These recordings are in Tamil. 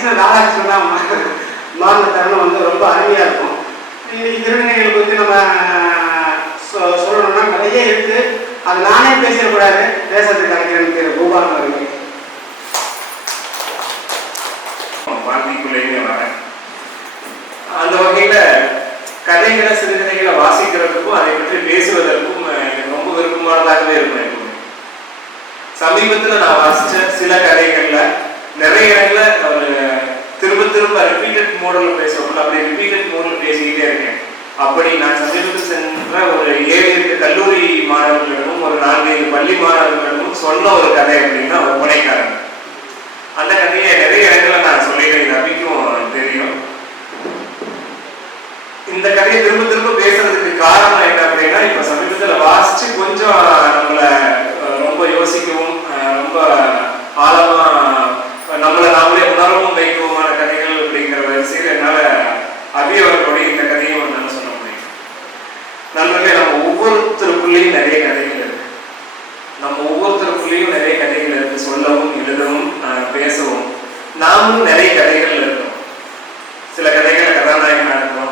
கடைசியில் நாளாக சொன்னால் மாறின தருணம் வந்து ரொம்ப அருமையாக இருக்கும். இன்னைக்கு திருநங்கைகள் பற்றி நம்ம சொல்லணும்னா நிறைய இருக்கு. அது நானே பேசிடக்கூடாது தேசத்துக்கு கலைஞரன் பேர் பூபால் அவர்கள். வாழ்க்கைக்குள்ளேயுமே வரேன். அந்த வகையில் கதைகளை சிறுகதைகளை வாசிக்கிறதுக்கும் அதை பற்றி பேசுவதற்கும் ரொம்ப விருப்பமானதாகவே இருக்கும் சமீபத்தில் நான் வாசிச்ச சில கதைகள்ல நிறைய இடங்கள அவர் திரும்ப திரும்ப ரிப்பீட்டட் மோடில் பேசுவோம்ல அப்படி ரிப்பீட்டட் மோடல் பேசிக்கிட்டே இருக்கேன். அப்படி நான் சமீபத்தில் சென்ற ஒரு ஏழு எட்டு கல்லூரி மாணவர்களிடமும் ஒரு நான்கைந்து பள்ளி மாணவர்களிடமும் சொன்ன ஒரு கதை அப்படின்னா ஒப்பனைக்காரன் அந்த கதையை நிறைய இடங்களில் நான் சொல்லிடுறேன் நம்பிக்கும் தெரியும். இந்த கதையை திரும்ப திரும்ப பேசுறதுக்கு காரணம் என்ன அப்படின்னா இப்ப சமீபத்துல வாசிச்சு கொஞ்சம் நம்மள ரொம்ப யோசிக்கவும் ரொம்ப ஆழமா நம்மளை நாமளே உணரவும் வைக்கவுமான கதைகள் அப்படிங்கிற வரிசையில் என்னால் அபி அவர்களுடைய இந்த கதையும் என்னால் சொல்ல முடியும். நண்பர்களே நம்ம ஒவ்வொருத்தருக்குள்ளேயும் நிறைய கதைகள் இருக்கு. நம்ம ஒவ்வொருத்தருக்குள்ளேயும் நிறைய கதைகள் இருக்கு. சொல்லவும் எழுதவும் பேசவும். நாமும் நிறைய கதைகள் இருக்கோம் சில கதைகளை கதாநாயகனாக இருக்கிறோம்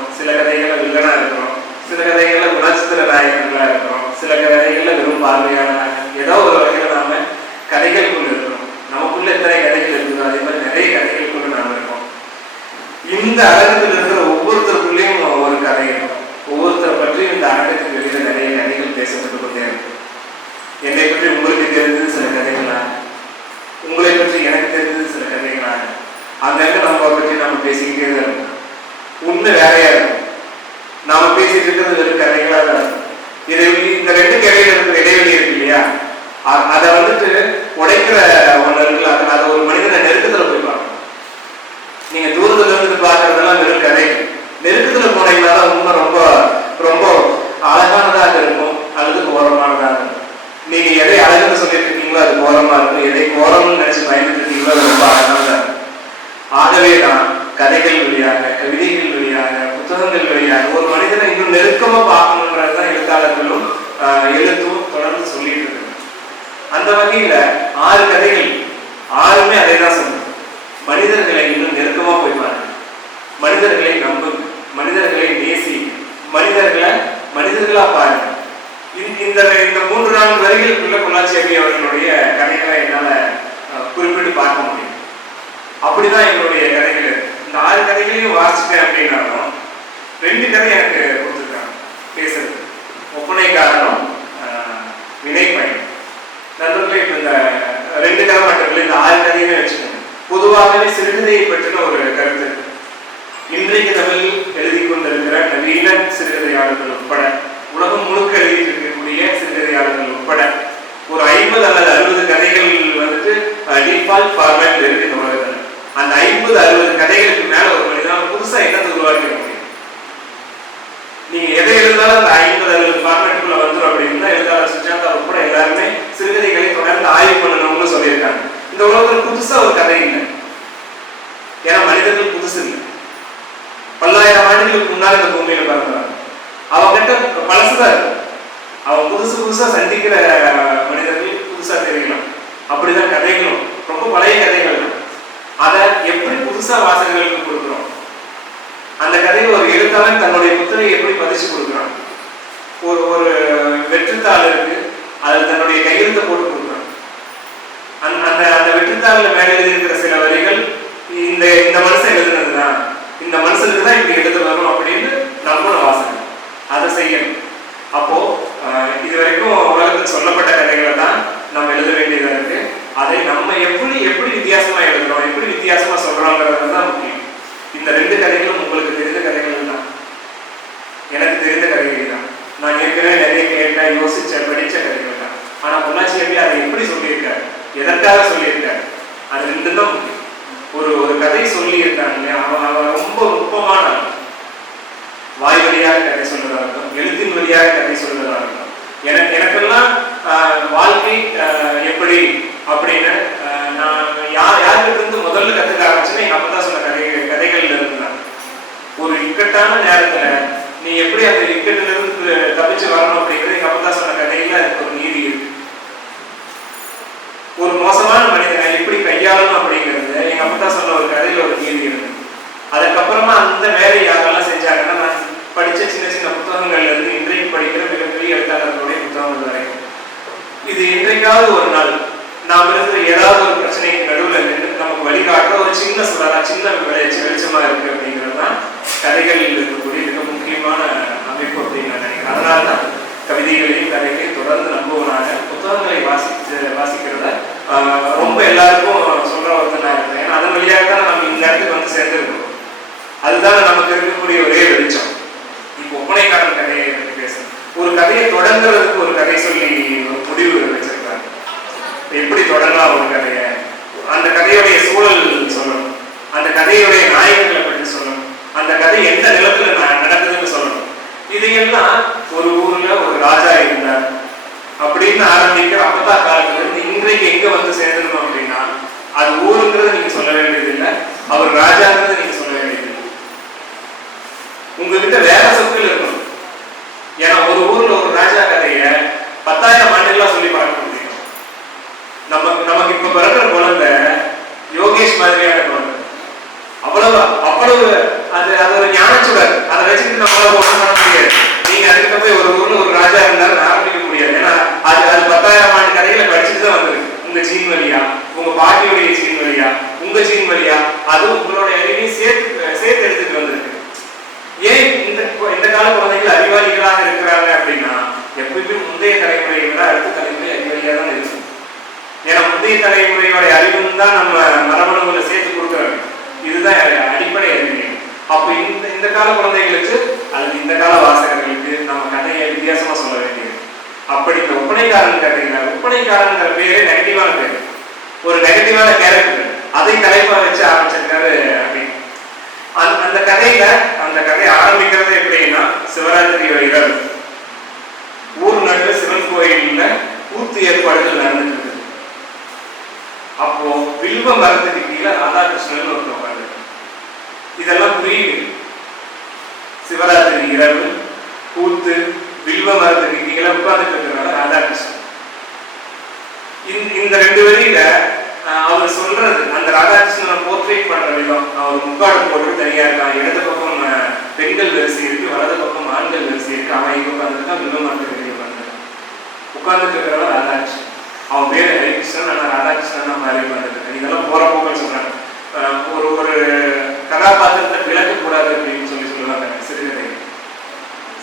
வகையில ஆறு கதைகள். ஆறுமே அதை தான் சொல்லுது. மனிதர்களை இன்னும் நெருக்கமா போய் பாருங்க. மனிதர்களை இக்கட்டான நேரத்துல நீ எப்படி அந்த இக்கட்டுல இருந்து தப்பிச்சு வரணும் அப்படிங்கிறது எங்க அப்பா சொன்ன கதையில அதுக்கு ஒரு நீதி இருக்கு. ஒரு மோசமான மனிதனை எப்படி கையாளணும் அப்படிங்கிறது எங்க அப்பா சொன்ன ஒரு கதையில ஒரு நீதி இருக்கு. அதுக்கப்புறமா அந்த வேலை யாரெல்லாம் செஞ்சாங்கன்னா நான் படிச்ச சின்ன சின்ன புத்தகங்கள்ல இருந்து இன்றைக்கு படிக்கிற மிகப்பெரிய எழுத்தாளர்களுடைய புத்தகங்கள் வரைக்கும் இது இன்றைக்காவது ஒரு நாள். நாம் இருக்கிற ஏதாவது ஒரு பிரச்சனைக்கு நடுவில் நின்று நமக்கு வழிகாட்டுற ஒரு சின்ன சுடரா சின்ன வெளிச்சமா இருக்கு அப்படிங்கிறது தான் கதைகளில் இருக்கக்கூடிய மிக முக்கியமான அமைப்பு அப்படின்னு நான் நினைக்கிறேன். அதனால தான் கவிதைகளையும் கதைகளையும் தொடர்ந்து நம்புவனாக புத்தகங்களை வாசிச்சு வாசிக்கிறத ரொம்ப எல்லாருக்கும் சொல்ற ஒருத்தர் நான் இருக்கேன் ஏன்னா அதன் வழியாக தான் நம்ம இந்த இடத்துக்கு வந்து சேர்ந்துருக்கோம். அதுதான் நமக்கு இருக்கக்கூடிய ஒரே வெளிச்சம். இப்போ ஒப்பனைக்காரன் கதையை பற்றி பேசுறேன் ஒரு கதையை தொடங்குறதுக்கு ஒரு கதை சொல்லி ஒரு முடிவு வச்சிருக்காங்க. எப்படி தொடங்கலாம் ஒரு கதையை? அந்த கதையுடைய சூழல் சொல்லணும். அந்த கதையுடைய நாயகர்கள் அந்த கதை எந்த நிலத்துல நடக்குதுன்னு சொல்லணும். இதையெல்லாம் ஒரு ஊர்ல ஒரு ராஜா இருந்தார். அப்படின்னு ஆரம்பிக்கிற அப்பதான் காலத்துல இருந்து இன்றைக்கு எங்க வந்து சேர்ந்துடணும் அப்படின்னா அது ஊருங்கிறத நீங்க சொல்ல வேண்டியது இல்லை அவர் ராஜாங்கிறத நீங்க சொல்ல வேண்டியது இல்லை உங்ககிட்ட வேற சொற்கள் இருக்கணும். ஏன்னா ஒரு ஊர்ல ஒரு ராஜா கதைய பத்தாயிரம் ஆண்டுகளா சொல்லி பார்க்க முடியும் நமக்கு நமக்கு இப்ப பிறக்கிற குழந்தை யோகேஷ் மாதிரியான குழந்தை. அவ்வளவு அவ்வளவு அது அது ஒரு ஞானச்சுடர் அதை வச்சுக்கிட்டு நம்மளால ஒன்றும் பண்ண முடியாது. நீங்க அதுக்கிட்ட போய் ஒரு ஊர்ல ஒரு ராஜா இருந்தாரு ஆரம்பிக்க முடியாது. ஏன்னா அது அது பத்தாயிரம் ஆண்டு கதையில படிச்சுட்டு தான் வந்திருக்கு உங்க ஜீன் வழியா உங்க பாட்டியுடைய ஜீன் வழியா உங்க ஜீன் வழியா அது உங்களுடைய அறிவையும் சேர்த்து சேர்த்து எடுத்துட்டு வந்திருக்கு. ஏன் இந்த இந்த கால குழந்தைகள் அறிவாளிகளாக இருக்கிறாங்க அப்படின்னா எப்பயுமே முந்தைய தலைமுறையை விட அடுத்த தலைமுறை அறிவாளியா தான் இருக்கும். ஏன்னா முந்தைய தலைமுறையோட அறிவும் தான் நம்ம மரபணுகளை சேர்த்து கொடுக்குறாங்க இதுதான் அடிப்படை அறிவியல் அப்போ இந்த இந்த கால குழந்தைகளுக்கு அல்லது இந்த கால வாசகர்களுக்கு நம்ம கதையை வித்தியாசமா சொல்ல வேண்டியது. அப்படி இந்த ஒப்பனைக்காரன் கேட்டீங்கன்னா ஒப்பனைக்காரங்கிற பேரே நெகட்டிவான பேர். ஒரு நெகட்டிவான கேரக்டர் அதை தலைப்பா வச்சு ஆரம்பிச்சிருக்காரு அப்படின்னு அந்த அந்த கதையில அந்த கதை ஆரம்பிக்கிறது எப்படின்னா சிவராத்திரி இரவு ஊர் நடுவு சிவன் கோயில்ல கூத்து ஏற்பாடுகள் நடந்துட்டு இருக்கு. அப்போ வில்வ மரத்துக்கு கீழே ராதாகிருஷ்ணன் ஒருத்தர் உட்காந்து இதெல்லாம் புரியுது சிவராத்திரி இரவு கூத்து வில்வ மரத்துக்கு கீழே உட்கார்ந்துட்டு இருக்கிறனால ராதாகிருஷ்ணன். இந்த- இந்த ரெண்டு வரியில அவர் சொல்றது அந்த ராதாகிருஷ்ணனை போர்ட்ரேட் பண்ற விதம். அவர் முக்காடு போட்டு தனியா இருக்கான். இடது பக்கம் பெண்கள் வரிசை இருக்கு வலது பக்கம் ஆண்கள் வரிசை இருக்கு. அவன் இங்க உட்காந்துருக்கான் வில்வ மரத்துக்கு உட்கார்ந்துட்டு இருக்கிறவன் ராதாகிருஷ்ணன். அவன் பேர் ஹரிகிருஷ்ணன் ஆனா ராதாகிருஷ்ணன் தான் மாறி உட்காந்துருக்கான் இதெல்லாம் போற போக்கள் சொல்றாங்க. ஒரு ஒரு கதாபாத்திரத்தை விளக்க கூடாது அப்படின்னு சொல்லி சொல்லுவாங்க சிறுகதை.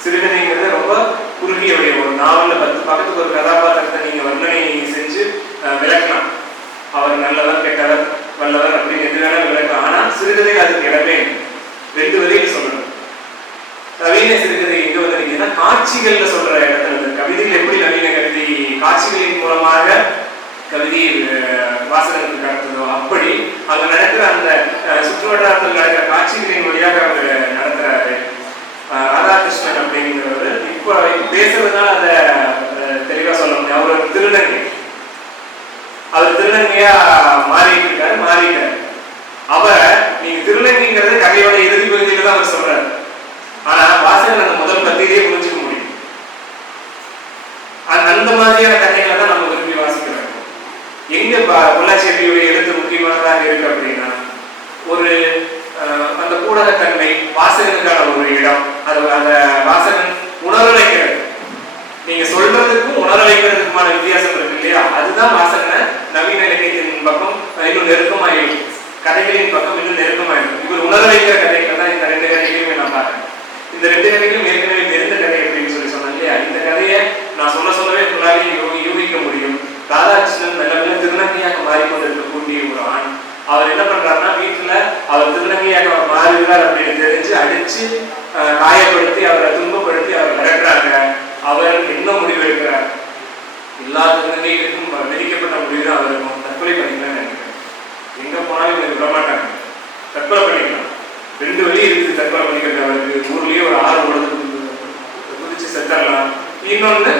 சிறுகதைங்கிறது ரொம்ப குறுகிய ஒரு நாவல்ல பத்து பக்கத்துக்கு ஒரு கதாபாத்திரத்தை நீங்க வர்ணனை செஞ்சு விளக்கலாம். அவர் நல்லவர் கெட்டவர் வல்லவர் அப்படின்னு எது வேணாலும் விளக்கலாம். ஆனா சிறுகதை அதுக்கு இடமே ரெண்டு வரையும் சொல்லணும் நவீன சிறுகதை எங்க வந்திருக்கீங்கன்னா காட்சிகள்ல சொல்ற இடத்துல இருக்கு கவிதையில் எப்படி நவீன கவிதை காட்சிகளின் மூலமாக கவிதை அஹ், நடத்துதோ அப்படி அங்க நடக்கிற அந்த சுற்று வட்டாரத்தில் நடக்கிற காட்சிகளின் வழியாக அவர் நடத்துறாரு. ராதாகிருஷ்ணன் அப்படிங்கிறவர் இப்போ பேசுறதுனால அதை தெளிவா சொல்ல முடியும். அவர் திருநங்கை. அவர் திருநங்கையா மாறிட்டு இருக்காரு மாறிட்டாரு அவரை நீங்க திருநங்கைங்கிறது கதையோட இறுதி பகுதியில தான் அவர் சொல்றாரு ஆனா வாசகன் அந்த முதல் பத்தியிலேயே புரிஞ்சுக்க முடியும் அந்த அந்த மாதிரியான கதைகளை தான் நம்ம விரும்பி வாசிக்கிறோம் எங்க ப- எழுத்து முக்கியமானதாக இருக்கு அப்படின்னா ஒரு அந்த ஊடகத்தன்மை வாசகனுக்கான ஒரு இடம். அது அந்த வாசகன் உணர வைக்கிறது நீங்க சொல்றதுக்கும் உணர வைக்கிறதுக்குமான வித்தியாசம் இருக்கு இல்லையா? அதுதான் வாசகனை நவீன இலக்கியத்தின் பக்கம் இன்னும் நெருக்கமாயிடும். கதைகளின் பக்கம் இன்னும் நெருக்கமாயிடும். இவர் உணர வைக்கிற கதைகள் தான் இந்த ரெண்டு கதைகளையுமே நான் பார்க்கறேன் இந்த ரெண்டு கதைகளும் ஏற்கனவே தெரிந்த கதை அப்படின்னு சொல்லி சொன்னேன் இல்லையா? இந்த கதையை நான் சொல்ல சொல்லவே முன்னாடி யூகிக்க முடியும். ராதாகிருஷ்ணன் மெல்ல மாறிக்கொண்டிருக்கக்கூடிய ஒரு ஆண். அவர் என்ன பண்றாருன்னா வீட்டுல அவர் திருநங்கையாக மாறுகிறார் அப்படின்னு தெரிஞ்சு அடிச்சு காயப்படுத்தி அவரை துன்பப்படுத்தி அவர் மிரட்டுறாங்க. அவர் என்ன முடிவு எடுக்கிறார்? எல்லா திருநங்கைகளுக்கும் விதிக்கப்பட்ட முடிவு தான் அவருக்கும் தற்கொலை பண்ணிக்கலாம் நினைக்கிறேன். எங்க போனாலும் இவங்க விட மாட்டாங்க. தற்கொலை ஊர்லயே ஒரு ஆறு உழுது குதிச்சு செத்தரலாம் இன்னொன்னு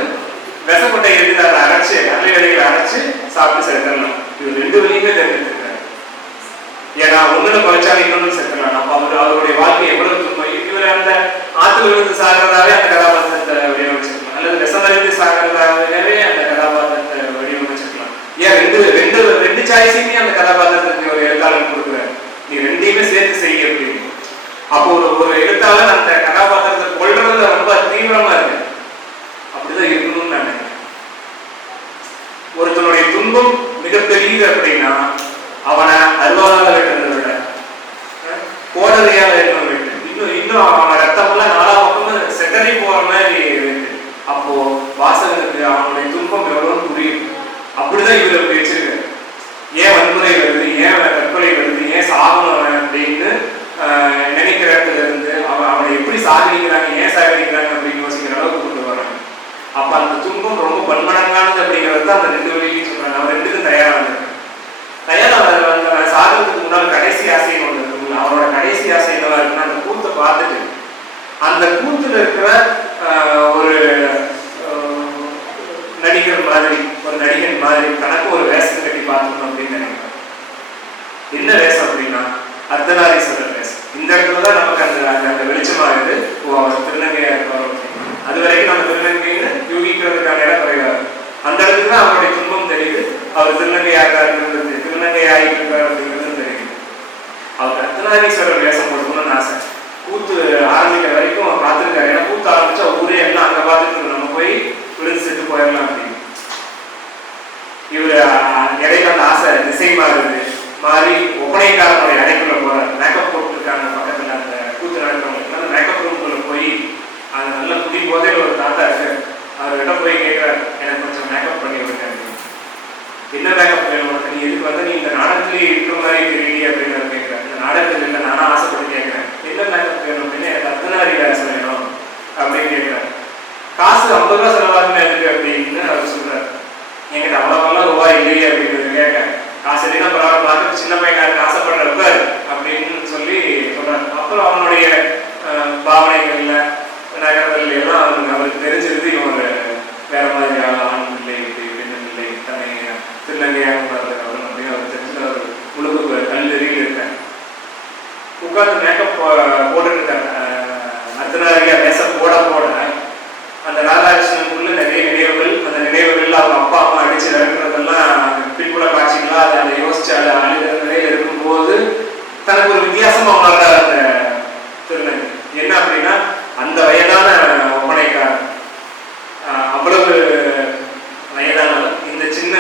விசக்கொட்டை எழுதி அதை அரைச்சு நல்ல வேலைகளை அரைச்சு சாப்பிட்டு செத்தரலாம் இது ரெண்டு வழியுமே தெரிஞ்சிருக்காரு ஏன்னா ஒண்ணுல குறைச்சாலும் இன்னொன்னு செத்துடலாம். அப்ப அவர் அவருடைய வாழ்க்கை எவ்வளவு துன்பம். இவர் அந்த ஆத்துல விழுந்து சாகிறதாவே அந்த கதாபாத்திரத்தை வடிவமைச்சிருக்கலாம். அல்லது விஷமறிந்து சாகிறதாவே அந்த கதாபாத்திரத்தை வடிவமைச்சிருக்கலாம். ஏன் ரெண்டு ரெண்டு ரெண்டு சாய்ஸையுமே அந்த கதாபாத்திரத்துக்கு ஒரு எழுத்தாளர் கொடுக்குறாரு. நீ ரெண்டையுமே சேர்த்து செய்ய அப்படின்னு அப்போ ஒரு ஒரு எழுத்தாளர் அந்த கதாபாத்திரத்தை கொள்றதுல ரொம்ப தீவிரமா இருக்கு அப்படிதான் இருக்கணும்னு நான் நினைக்கிறேன் ஒருத்தனுடைய துன்பம் மிகப்பெரியது அப்படின்னா அவனை அருவாளால வெட்டுறதை விட அஹ், கோடரியால வெட்டுறதை விட்டு இன்னும் இன்னும் அவன் ரத்தமெல்லாம் நாலா பக்கமும் செட்டரி போற மாதிரி இருக்கு அப்போ வாசகனுக்கு அவனுடைய துன்பம் எவ்வளவு புரியும் அப்படிதான் இவர் பேச்சிருக்காரு ஏன் வன்முறை வருது ஏன் தற்கொலை வருது ஏன் சாகணும் அவன் அப்படின்னு ஆஹ், நினைக்கிற இடத்துல இருந்து அவன் அவனை எப்படி சாகடிக்கிறாங்க ஏன் சாகடிக்கிறாங்க அப்படின்னு யோசிக்கிற அளவுக்கு கொண்டு வராங்க அப்ப அந்த துன்பம் ரொம்ப பன்மடங்கானது அப்படிங்கிறது தான் அந்த ரெண்டு வழியிலையும் சொல்றாங்க அவன் ரெண்டுக்கும் தயாராக தயாரா அந்த சாகிறதுக்கு முன்னால் கடைசி ஆசைன்னு ஒன்று இருக்குல்ல அவனோட கடைசி ஆசை என்னவா இருக்குன்னா அந்த கூத்தை பார்த்துட்டு அந்த கூத்துல இருக்கிற ஆஹ், ஒரு ஆஹ், நடிகர் மாதிரி ஒரு நடிகன் மாதிரி தனக்கு ஒரு வேஷம் கட்டி பார்த்துக்கணும் அப்படின்னு நினைக்கிறோம். என்ன வேஷம் அப்படின்னா அர்த்தநாரீஸ்வரர் வேஷம். இந்த இடத்துல தான் நமக்கு அந்த அந்த- அந்த வெளிச்சமாகுது ஓ அவர் திருநங்கையா இருப்பார் அது வரைக்கும் நம்ம திருநங்கைன்னு யூகிக்கிறதுக்கான இடம் குறைவாது அந்த இடத்துக்கு தான் அவருடைய துன்பம் தெரியுது. அவர் திருநங்கையாக இருக்கிறது திருநங்கை ஆகியிருக்கார் அப்படிங்கிறது தெரியுது. அவர் அர்த்தநாரீஸ்வரர் வேஷம் கொடுக்கணும்னு ஆசை. கூத்து ஆரம்பிக்கிற வரைக்கும் அவர் பார்த்துருக்காரு. ஏன்னா கூத்து ஆரம்பிச்சா ஊரே எல்லாம் அங்க பார்த்துட்டு நம்ம போய் விழுந்து செத்து போயிடலாம் அப்படின்னு. இவர் அஹ், இடையில ஆசை திசை மாறுது மாறி ஒப்பனைக்காரனுடைய அடைக்குள்ள போறாரு. மேக்கப் போட்டுருக்காங்க பக்கத்துல அந்த கூத்து நடக்கிறவங்களுக்கு. அந்த மேக்கப் ரூம்குள்ள போய் அது நல்ல குடி போதையில ஒரு தாத்தா இருக்கு அவர்கிட்ட போய் கேட்கிறார் எனக்கு கொஞ்சம் மேக்கப் பண்ணி விட்டேன் என்ன மேக்கப் வேணும் உனக்கு? நீ இதுக்கு வந்து? நீ இந்த நாடகத்திலேயே இருக்கிற மாதிரி தெரியலையே அப்படின்னு அவர் இந்த நாடகத்தில் இல்லை நானும் ஆசைப்பட்டு கேட்கிறேன் என்ன மேக்கப் வேணும்? அப்படின்னு எனக்கு அர்த்தநாரி வேஷம் வேணும்? அப்படின்னு கேட்குறேன் காசு ஐம்பது ரூபா செலவாகுமே இருக்கு அப்படின்னு அவர் சொல்றாரு. என்கிட்ட அவ்வளோவெல்லாம் ரூபாய் இல்லையே அப்படின்னு கேட்க காசு இல்லைன்னா பரவாயில்ல பார்த்து சின்ன பையன் ஆசைப்படுற இருப்பார் அப்படின்னு சொல்லி சொல்றாரு அப்புறம் அவனுடைய பாவனைகள்ல நகரங்கள் எல்லாம் அவனுக்கு அவருக்கு தெரிஞ்சிருந்து இவன் ஒரு வேற மாதிரி ஆண் இல்லை இப்படி பெண் இல்லை தன்னை திருநங்கையாக உணர்றது அவரும் அப்படின்னு அவர் தெரிஞ்சு அவர் முழுக்க கல்லெறியில் இருக்கார். உட்கார்ந்து மேக்கப் போட்டுட்டு இருக்காங்க அர்த்தநாரியா மேசம் போட போட அந்த ராதாகிருஷ்ணனுக்குள்ள நிறைய நினைவுகள் அந்த நினைவுகள்ல அவங்க அப்பா அம்மா அடிச்சு நடக்கிறதெல்லாம் பின்புல காட்சிகளா அதை அதை யோசிச்சு அதை அழுகிற நிலையில இருக்கும்போது தனக்கு ஒரு வித்தியாசமா உணர்றாரு அந்த திருநங்கை. என்ன அப்படின்னா அந்த வயதான ஒப்பனைக்காரன். அவ்வளவு வயதானாலும் இந்த சின்ன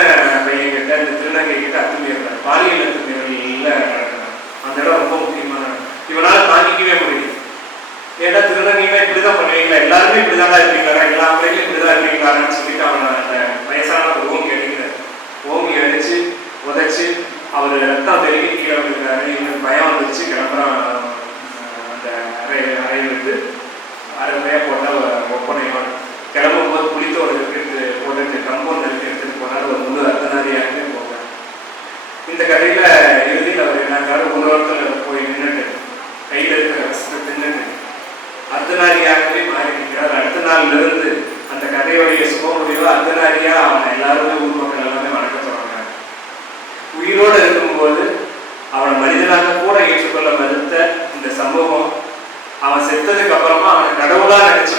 பையன் கிட்ட இந்த திருநங்கை கிட்ட அத்துமீறார் பாலியல் அத்துமீறல நடக்கிறார் அந்த இடம் ரொம்ப முக்கியமான இவனால் தாங்கிக்கவே முடியும் ஏன்னா திருநங்கையுமே இப்படிதான் பண்ணுவீங்களா? எல்லாருமே இப்படிதான் இருப்பீங்களா? எல்லா பிள்ளைகளும் இப்படிதான் இருப்பீங்களான்னு சொல்லிட்டு அவன் அந்த வயசான ஒரு ஓங்கி அடிக்கிறார் ஓங்கி அடிச்சு உதைச்சு அவர் ரத்தம் பெருகி கீழே விழுகிறாரு இவனுக்கு பயம் வந்துச்சு கிளம்புறான் அந்த அறை அறையை விட்டு அரைமையா போட்டால் ஒப்பனையோடு கிளம்பும் போது புளித்தோடு எடுத்து போட்டு கம்பௌண்ட் இருக்கு போனால் போனார் ஒரு முழு அர்த்தநாரியாக போகிறார் இந்த கதையில இறுதியில் அவர் என்னங்காரு உணவகத்தில் போய் நின்றுட்டு கையில் இருக்கிற கஷ்டத்தை நின்றுட்டு அர்த்தநாரியாகவே மாறி அடுத்த நாளிலிருந்து அந்த கதையுடைய சுப முடிவு அர்த்தநாரியா அவனை எல்லாருமே ஊர் மக்கள் எல்லாமே வணக்க தொடங்கினாங்க உயிரோடு இருக்கும்போது அவனை மனிதனாக கூட ஏற்றுக்கொள்ள மறுத்த இந்த சமூகம் அவன் செத்ததுக்கு அப்புறமா அவனை கடவுளா நினைச்சு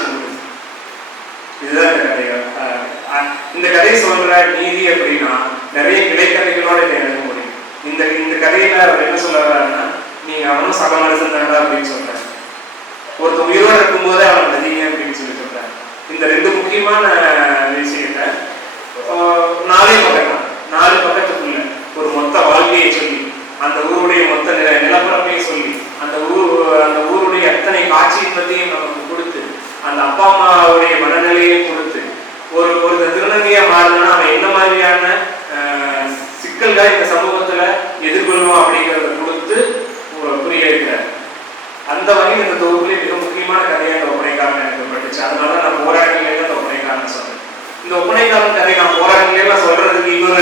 இதுதான் இந்த கதைகள். இந்த கதையை சொல்ற நீதி அப்படின்னா நிறைய கிளைக்கதைகளோட இதை முடியும். இந்த இந்த கதையில அவர் என்ன சொல்ல வர்றாருன்னா நீங்க அவனும் சக மனுஷன் தானடா அப்படின்னு சொல்றாரு. ஒருத்தன் உயிரோட இருக்கும்போதே அவன் நதிங்க அப்படின்னு சொல்லி சொல்றாரு இந்த ரெண்டு முக்கியமான விஷயத்த நாலே பக்கம் நாலு பக்கத்துக்குள்ள ஒரு மொத்த வாழ்க்கையை சொல்லி அந்த ஊருடைய மொத்த நில நிலப்பரப்பையும் சொல்லி அந்த ஊர் அந்த ஊருடைய அத்தனை காட்சியை பற்றியும் நமக்கு கொடுத்து அந்த அப்பா அம்மாவுடைய மனநிலையை கொடுத்து ஒரு ஒரு திருநங்கையா மாறினா அவன் என்ன மாதிரியான சிக்கல்கள் சிக்கல்களை இந்த சமூகத்துல எதிர்கொள்வோம் அப்படிங்கிறத கொடுத்து ஒரு புரிய வைக்கிறார். அந்த வகையில் இந்த தொகுப்பிலே மிக முக்கியமான கதையை அந்த ஒப்பனைக்காரன் எனக்கு பட்டுச்சு அதனால நான் போராட்டங்களே தான் இந்த ஒப்பனைக்காரன் சொன்னேன் இந்த ஒப்பனைக்காரன் கதை நான் போராட்டங்களே சொல்றதுக்கு இன்னொரு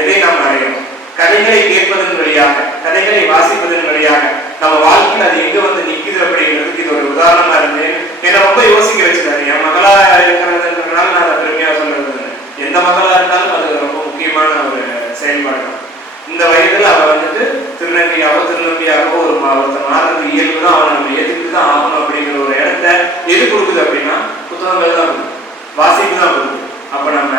எதை நாம் அறியணும் கதைகளை கேட்பதன் வழியாக கதைகளை வாசிப்பதன் வழியாக நம்ம வாழ்க்கையில் அது எங்க வந்து நிக்குது அப்படிங்கிறதுக்கு இது ஒரு உதாரணமா இருந்து என்னை ரொம்ப யோசிக்க வச்சுட்டாரு என் மகளா இருக்கிறதுனால நான் அதை பெருமையா சொல்றது எந்த மகளா இருந்தாலும் அது ரொம்ப முக்கியமான ஒரு செயல்பாடு. இந்த வயதுல அவ வந்துட்டு திருநங்கையாவோ திருநம்பியாகவோ ஒரு மாவட்ட மாறுறது இயல்பு தான். அவன் நம்ம எதுக்கு தான் ஆகணும் அப்படிங்கிற ஒரு இடத்த எது கொடுக்குது அப்படின்னா புத்தகங்கள் தான் வாசிப்பு தான் கொடுக்குது. அப்ப நம்ம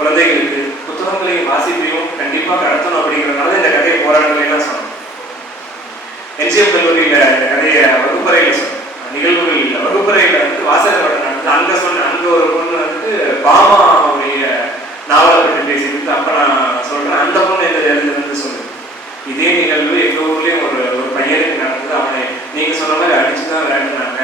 குழந்தைகளுக்கு புத்தகங்களையும் வாசிப்பையும் கண்டிப்பாக நடத்தணும் அப்படிங்கிறதுனால இந்த கதையை போராட்டங்கள்லாம் சொன்னோம். என்ஜிஎம் கல்லூரியில் இந்த கதையை வகுப்பறையில் சொன்னோம். நிகழ்வுகள் இல்லை. வகுப்பறையில் வந்து வாசகர் வட்டம் அங்கே சொன்ன அங்கே ஒரு பொண்ணு வந்துட்டு பாமாவுடைய நாவலை பற்றி பேசிட்டு அப்போ நான் சொல்கிறேன் அந்த பொண்ணு என்ன தெரிஞ்சதுன்னு சொல்லுது. இதே நிகழ்வு எங்கள் ஊர்லேயும் ஒரு ஒரு பையனுக்கு நடந்தது. அவனை நீங்கள் சொன்ன மாதிரி அடிச்சு தான் விளையாடுனாங்க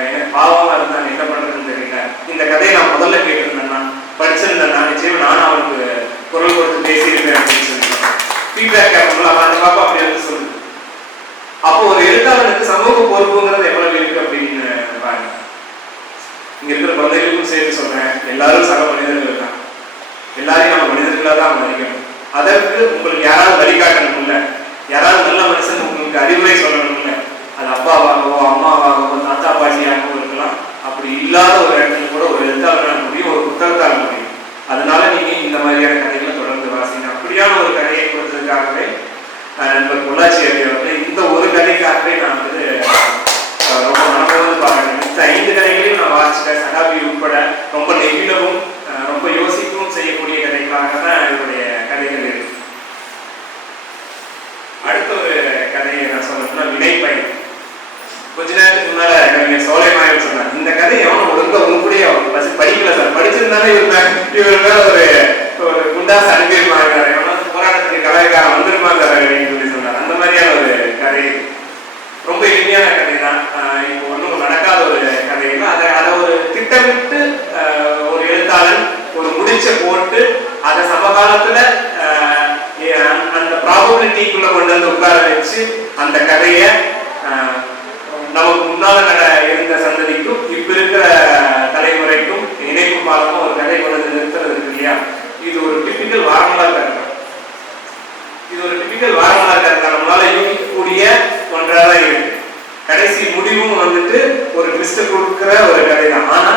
கொடுக்கிற ஒரு கதை ஆனா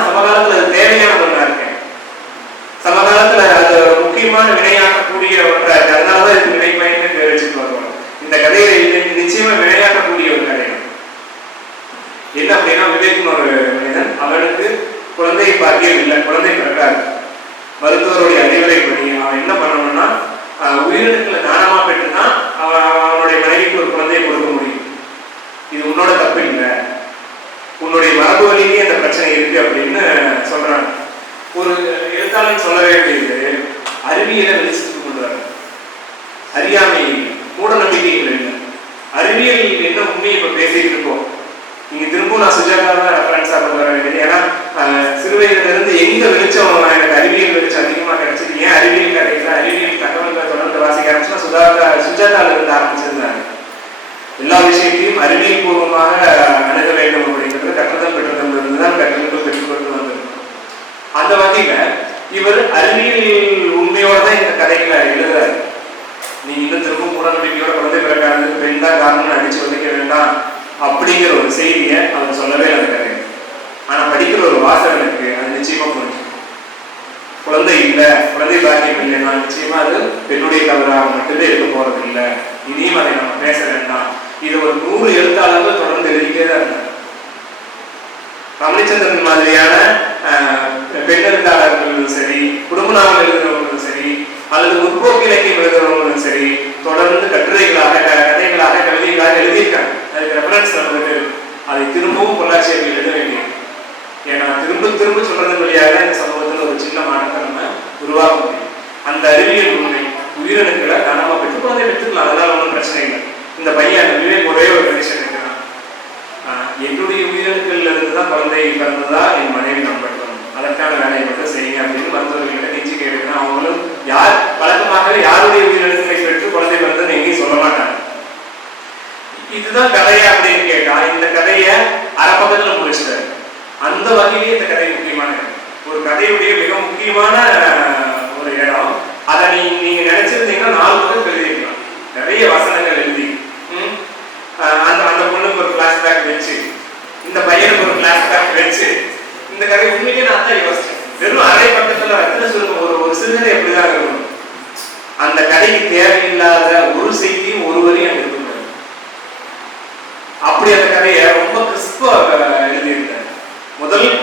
சுதாகா சுஜாதாவில் இருந்து ஆரம்பிச்சிருந்தாங்க எல்லா விஷயத்தையும் அறிவியல் பூர்வமாக அணுக வேண்டும் அப்படிங்கிறது கற்றதல் பெற்றதல் இருந்து தான் கற்றலுக்கு பெற்றுக்கொண்டு வந்திருக்கோம் அந்த வகையில இவர் அறிவியல் உண்மையோட தான் இந்த கதைகளை எழுதுறாரு. நீ இன்னும் திரும்ப மூடநம்பிக்கையோட குழந்தை பிறக்காது பெண் தான் காரணம்னு அடிச்சு வந்திக்க வேண்டாம் அப்படிங்கிற ஒரு செய்தியை அவர் சொல்லவே அந்த கதை ஆனா படிக்கிற ஒரு வாசகனுக்கு அது நிச்சயமா புரிஞ்சு குழந்தை இல்லை குழந்தை பாக்கியம் இல்லைன்னா நிச்சயமா அது பெண்ணுடைய தவறாக மட்டுமே இருக்க போறது இல்லை இனியும் அதை நம்ம பேச வேண்டாம். இது ஒரு நூறு எழுத்தாளர்கள் தொடர்ந்து எழுதிட்டே தான் இருந்தாங்க ரமணிச்சந்திரன் மாதிரியான அஹ், பெண் எழுத்தாளர்களும் சரி குடும்ப நாவல் எழுதுறவங்களும் சரி அல்லது முற்போக்கு இலக்கியம் எழுதுறவங்களும் சரி தொடர்ந்து கட்டுரைகளாக கதைகளாக கவிதைகளாக எழுதியிருக்காங்க. அதுக்கு ரெஃபரன்ஸ் நம்மளுக்கு அதை திரும்பவும் பொள்ளாச்சியில் எழுத திரும்ப சொல்றது வழியாக இந்த சமூகத்தில் ஒரு சின்ன மாற்றத்தை நம்ம உருவாக்க முடியும் அந்த அறிவியல் உண்மை உயிரணுக்களை கனமா பெற்று குழந்தை பெற்றுக்கலாம் அதெல்லாம் ஒன்றும் பிரச்சனை இல்லை. இந்த பையன் அந்த விவேக் ஒரே ஒரு கண்டிஷன் இருக்கிறான். ஆஹ் என்னுடைய உயிரணுக்கள்ல இருந்து தான் குழந்தை பிறந்ததா என் மனைவி நம்பட்டும். அதற்கான வேலையை மட்டும் செய்யுங்க அப்படின்னு மருத்துவர்களிடம் நெஞ்சு கேட்கிறேன் அவங்களும் யார் வழக்கமாகவே யாருடைய உயிரிழப்புகளை பெற்று குழந்தை பிறந்தது எங்கேயும் சொல்ல மாட்டாங்க. இதுதான் கதையா அப்படின்னு கேட்டா இந்த கதையை அரை பக்கத்துல முடிச்சிட்டாரு. அந்த வகையிலே இந்த கதை முக்கியமான ஒரு கதையுடைய மிக முக்கியமான ஒரு இடம். அதை நீ நீங்க நினைச்சிருந்தீங்கன்னா நாலு பக்கம் எழுதிக்கலாம் நிறைய வசனங்கள் எழுதி அந்த அந்த பொண்ணுக்கு ஒரு பிளாஷ்பேக் வச்சு இந்த பையனுக்கு ஒரு பிளாஷ்பேக் வச்சு இந்த கதை உண்மையிலே நான் தான் யோசிச்சேன். வெறும் அரை பக்கத்துல ரத்ன சுருக்கம் ஒரு ஒரு சிறுகதை எப்படிதான் இருக்கணும்? அந்த கதைக்கு தேவையில்லாத ஒரு செய்தியும் ஒரு வரையும் இருக்கக்கூடாது அப்படி அந்த கதையை ரொம்ப கிறிஸ்துவ முதல்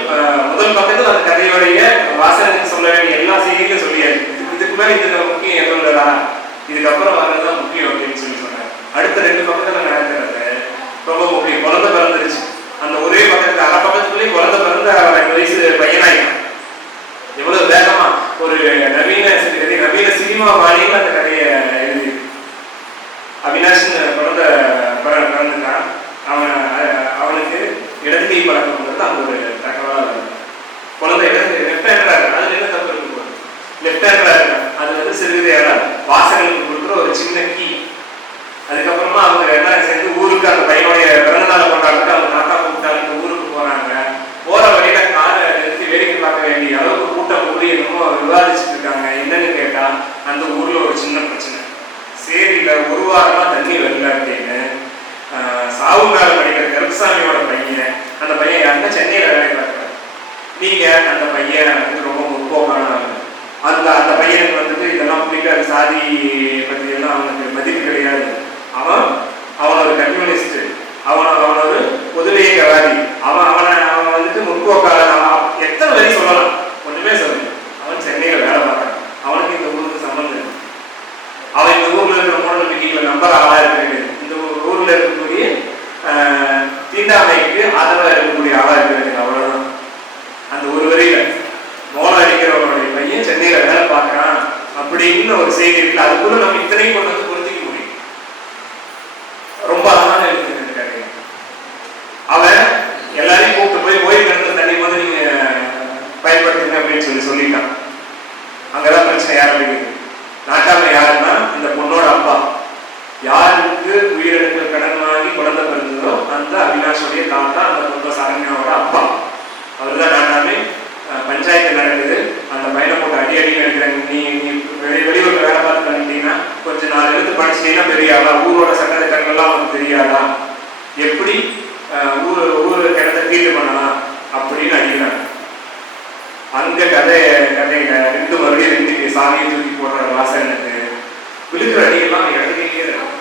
முதல் பக்கத்தில் அந்த கதையோடைய வாசகத்துக்கு சொல்ல வேண்டிய எல்லா செய்திகளும் சொல்லியாரு இதுக்கு- மேலே இதுல முக்கியம் எதுவும் இல்லடா? இதுக்கப்புறம் வர்றதுதான் முக்கியம் அப்படின்னு சொல்லி சொன்னாங்க. அடுத்த ரெண்டு பக்கத்துல நடக்கிறது ரொம்ப முக்கியம். குழந்தை பிறந்துருச்சு. அந்த ஒரே பக்கத்துல அரை பக்கத்துக்குள்ளேயே குழந்தை பிறந்த அவன் ரெண்டு வயசு பையனாயிட்டான். எவ்வளவு வேகமா ஒரு நவீன கதை நவீன சினிமா வாணியில் அந்த கதையை எழுதி அவினாஷ் பிறந்த பிறந்துட்டான். அவன் இடங்கை பழக்கம்ன்றது இடது அந்த ஒரு தகவலாக குழந்தை இடது லெஃப்ட் ஹேண்டராக இருக்கு. அதுல என்ன தப்பு இருக்கு லெஃப்ட் ஹேண்டராக இருக்கு. அது வந்து சிறுகதையால வாசகங்களுக்கு கொடுக்குற ஒரு சின்ன கீ அதுக்கப்புறமா அவங்க என்ன சேர்ந்து ஊருக்கு அந்த பையனுடைய பிறந்தநாள் கொண்டாடுறது அவங்க தாத்தா கூப்பிட்டாங்க. ஊருக்கு போறாங்க. போற வழியில காரை நிறுத்தி வேடிக்கை பார்க்க வேண்டிய அளவுக்கு கூட்டம் கூடி என்னமோ விவாதிச்சுட்டு இருக்காங்க. என்னன்னு கேட்டா அந்த ஊர்ல ஒரு சின்ன பிரச்சனை. சேரியில ஒரு வாரமா தண்ணி வரல அப்படின்னு. ஆஹ், சாவு மேல படிக்கிற கருப்பசாமியோட பையன் அந்த பையன் யாருன்னா சென்னையில வேலை பார்க்கிறார் நீங்க அந்த பையன் வந்து ரொம்ப முற்போக்கான அந்த அந்த பையனுக்கு வந்துட்டு இதெல்லாம் பிடிக்காது சாதி பத்தி எல்லாம் அவனுக்கு மதிப்பு கிடையாது. அவன் அவன் ஒரு கம்யூனிஸ்ட். அவன் அவன் ஒரு பொது இயக்கவாதி அவன் அவனை அவன் வந்துட்டு முற்போக்காளன் எத்தனை வரி சொல்லலாம்? ஒண்ணுமே சொல்லு அவன் சென்னையில வேலை பார்க்கறான். அவனுக்கு இந்த ஊருக்கு சம்பந்தம் இல்லை. அவன் இந்த ஊர்ல இருக்கிற மூட நம்பிக்கைகளை நம்பர் ஆளாக இருக்க இந்த ஊ- ஊர்ல இருக்கக்கூடிய தீண்டாமைக்கு ஆதரவா இருக்கக்கூடிய ஆளா இருக்க வேண்டியது அவ்வளவுதான். அந்த ஒரு வரியில மோளம் அடிக்கிறவனுடைய பையன் சென்னையில வேலை பார்க்கறான் அப்படின்னு ஒரு செய்தி இருக்கு. அதுக்குள்ள நம்ம இத்தனையும் கொண்டு வந்து பொருத்திக்க முடியும் ரொம்ப அழகான எழுதிருக்காரு அவன் எல்லாரையும் கூப்பிட்டு போய் ஓய்வு கிணத்துல தண்ணி வந்து நீங்க பயன்படுத்துங்க அப்படின்னு சொல்லி சொல்லிட்டான் அங்கதான் பிரச்சனை ஆரம்பிக்குது நாட்டாமை யாருன்னா இந்த பொண்ணோட அப்பா யாருக்கு உயிரிழப்பு கடன் வாங்கி குழந்தை பிறந்ததோ அந்த அவினாஷுடைய தாத்தா அந்த பொண்ணு சரண்யாவோட அப்பா அவர்தான் நாட்டாமை அஹ், பஞ்சாயத்து நடக்குது அந்த பையனை போட்டு அடி அடி எடுக்கிறாங்க நீ நீ வெளி வெளியூர்ல வேலை பார்த்து பண்ணிட்டீங்கன்னா கொஞ்சம் நாலு எழுத்து படிச்சிட்டீங்கன்னா பெரிய ஆளா ஊரோட சட்டத்திட்டங்கள்லாம் உனக்கு தெரியாதா எப்படி அஹ், ஊர் ஊர் கிணத்தை ட்ரீட் பண்ணலாம் அப்படின்னு அடிக்கிறாங்க அங்க கதை கதையில ரெண்டு மறுபடியும் ரெண்டு சாமியை தூக்கி போடுற வாசனுக்கு விழுக்கிற அடியெல்லாம் இடதுகையிலே இருக்கும்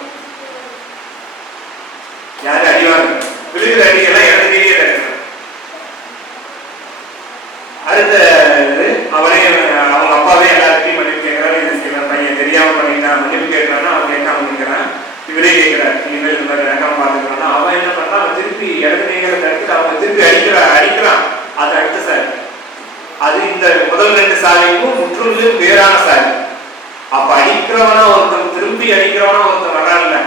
யாரு அடிவாங்க விழுக்கிற அடியெல்லாம் இடதுகையிலே இருக்கும் அடுத்த இது அவனே அவங்க அப்பாவே எல்லாருக்கையும் மன்னிப்பு கேட்கறாரு இது இவன் பையன் தெரியாம பண்ணிட்டான் மன்னிப்பு கேட்கறான்னா அவன் கேட்காம நிற்கிறான் இவரே கேட்கிறார் இனிமேல் மாதிரி பார்த்துக்கிறான்னா அவன் என்ன பண்றான் அவன் திருப்பி இடது கைகளை தடுத்து அவன் திருப்பி அடிக்கிறான் அடிக்கிறான். அது அடுத்த சாரி. அது இந்த முதல் ரெண்டு சாலைக்கும் முற்றிலும் வேறான சாலை அப்ப அடிக்கிறவனா ஒருத்தன் திரும்பி அடிக்கிறவனா ஒருத்தன் வர்றான்ல.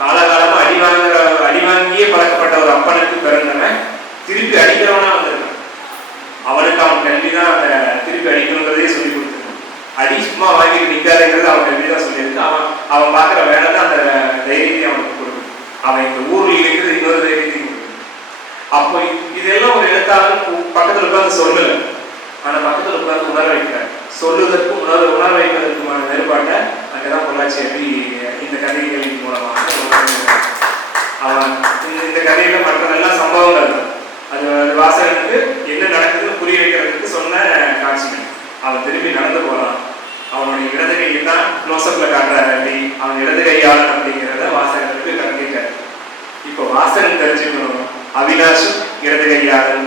காலகாலமா அடி வாங்குற அடி வாங்கியே பழக்கப்பட்ட ஒரு அப்பனுக்கு பிறந்தவன் திருப்பி அடிக்கிறவனா வந்திருக்கான். அவனுக்கு அவன் கல்வி தான் அந்த திருப்பி அடிக்கணுங்கிறதே சொல்லி கொடுத்துருக்கான். அடி சும்மா வாங்கிட்டு நிற்காதுங்கிறது அவன் கல்வி தான் சொல்லியிருக்கு. அவன் அவன் பார்க்குற வேலை தான் அந்த தைரியத்தை அவனுக்கு கொடுக்கும். அவன் இந்த ஊரில் இருக்கிற இன்னொரு தைரியத்தையும் அப்போ இதெல்லாம் ஒரு எழுத்தாளர் பக்கத்தில் உட்கார்ந்து சொல்லல. ஆனால் பக்கத்தில் உட்கார்ந்து உணர வைக்கிறார். சொல்லுவதற்கும் உணர உணர வைப்பதற்குமான வேறுபாட்டை அங்கதான் பொள்ளாச்சி அப்படி இந்த கதைகளின் மூலமாக அவன் இந்த கதையில மற்றதெல்லாம் சம்பவங்கள் தான். அது வாசகனுக்கு என்ன நடக்குதுன்னு புரிய வைக்கிறதுக்கு சொன்ன காட்சிகள். அவன் திரும்பி நடந்து போறான். அவனுடைய இடது கையை தான் க்ளோஸ்அப்ல காட்டுறாரு அப்படி அவன் இடது கையாளன் அப்படிங்கிறத வாசகனுக்கு கற்பிக்கிறார் இப்போ வாசகன் தெரிஞ்சுக்கணும். அவினாஷும் இடது கையாளன்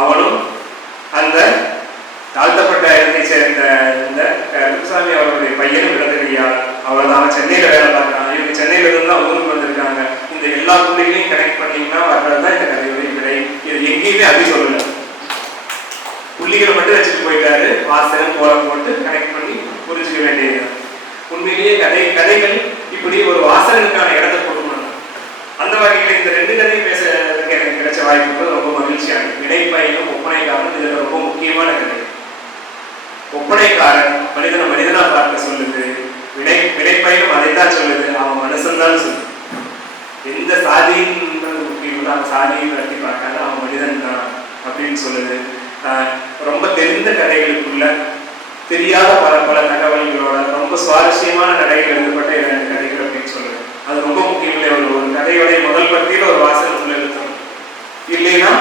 அவனும் அந்த தாழ்த்தப்பட்ட இடத்தை சேர்ந்த இந்த கருப்புசாமி அவர்களுடைய பையனும் இடது கையாளன் அவர் தான் சென்னையில வேலை பார்க்கறாங்க இவங்க சென்னையில இருந்து தான் ஊருக்கு வந்திருக்காங்க. இந்த எல்லா புள்ளிகளையும் கனெக்ட் பண்ணீங்கன்னா வர்றது தான் இந்த கதையுடைய விடை. இது எங்கேயுமே அப்படி சொல்லல. புள்ளிகளை மட்டும் வச்சுட்டு போயிட்டாரு. வாசகன் கோலம் போட்டு கனெக்ட் பண்ணி புரிஞ்சுக்க வேண்டியது உண்மையிலேயே கதை கதைகள் இப்படி ஒரு வாசகனுக்கான இடத்தை அந்த வகையில் இந்த ரெண்டு கதையும் பேசுறதுக்கு எனக்கு கிடைச்ச வாய்ப்பு ரொம்ப மகிழ்ச்சியானது விடைப்பயனும் ஒப்பனைக்காரன் இதுல ரொம்ப முக்கியமான கதை. ஒப்பனைக்காரன் மனிதனை மனிதனா பார்க்க சொல்லுது விடை விடைப்பயனும் அதைத்தான் சொல்லுது அவன் மனுஷன்தான் சொல்லுது. எந்த சாதியின் முக்கியம் அவன் சாதியை பற்றி பார்க்காத அவன் மனிதன் தான் அப்படின்னு சொல்லுது. ரொம்ப தெரிந்த கதைகளுக்குள்ள தெரியாத பல பல தகவல்களோட ரொம்ப சுவாரஸ்யமான கதைகள் எழுதப்பட்ட இரண்டு கதைகள் அப்படின்னு சொல்லுது. அது ரொம்ப முக்கியம் இல்லை ஒரு ஒரு கதையோடைய முதல் பத்தியில் ஒரு வாசகம் உள்ள எழுத்தணும் இல்லைன்னா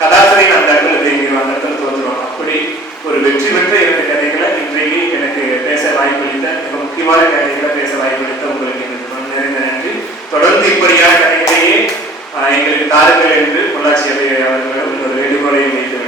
கதாசிரியர் அந்த இடத்துல தேங்கிடும் அந்த இடத்துல தோற்றுருவாங்க அப்படி ஒரு வெற்றி பெற்ற இரண்டு கதைகளை இன்றைக்கு எனக்கு பேச வாய்ப்பளித்த மிக முக்கியமான கதைகளை பேச வாய்ப்பளித்த உங்களுக்கு எனக்கு நிறைந்த நன்றி. தொடர்ந்து இப்படியான கதைகளையே எங்களுக்கு தாருங்கள் என்று பொள்ளாச்சி அவர்களிடம் ஒரு வேண்டுகோளை வைத்து